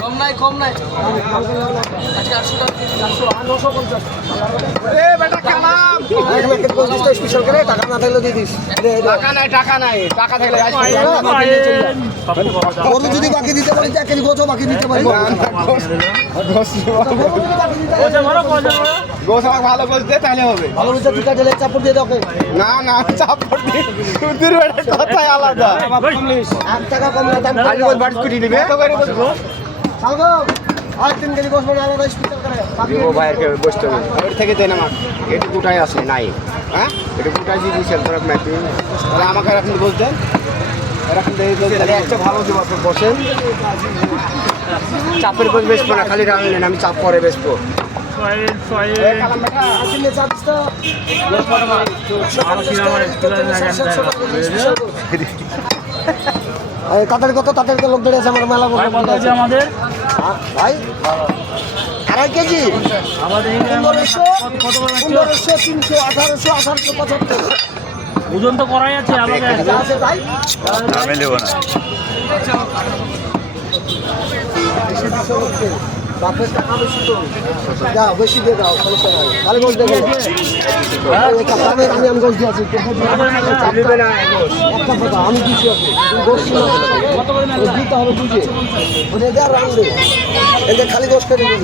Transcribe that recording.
কম নাই কম নাই আজকে 800 টাকা 950 এ বেটা কালাম এক লাখ 25 স্পেশাল করে টাকা না থাকলে দিয়ে দিস টাকা নাই টাকা থাকলে কত যদি বাকি দিতে পারি এক কেজি গোছ বাকি দিতে পারি গোছ আমাকে ভালো গোছ দে তাহলে হবে ভালো গোছ দিতে দিলে চাপড় দিয়ে দাও না না চাপড় দিয়ে সুদের বেটা কথাই আলাদা 8 টাকা কম দাম আজ গোছ বাড়ি কুটি দিবে কত করে বসবো সালগো আর 3 কেজি গোছ মানে আলাদা স্পেশাল করে দিব ভাইয়ের কে বসতে হবে ওর থেকে দেন আমাকে এটা দুটাই আছে নাই হ্যাঁ এটা দুটাই দিয়ে দিছেন তোরা ম্যাথি তাহলে আমাকে আপনি গোছ দেন এরকম দেই তাহলে একটা ভালো দিব আপনি বসেন চাপের গোছ বেচবো না খালি রান নেন আমি চাপ পরে বেচবো কালাম বেটা আসলে চাপস তো তাদের কত তাদেরকে লোক ধরে আছে আমার মেলা আমাদের ভাই 2.5 কেজি আমাদের 1500 300 1800 1875 ওজন তো করাই আছে আমাদের আছে ভাই আমি দেব না বাপের টাকা বেশি তো দাও বেশি দিয়ে দাও সমস্যা নাই খালি গোছ দেখে আমি গোছ দিয়েছি একটা কথা আমি দিচ্ছি গোছ দিতে হবে বুঝে ওটা দেওয়ার রান এদের খালি গোছ করে দিবি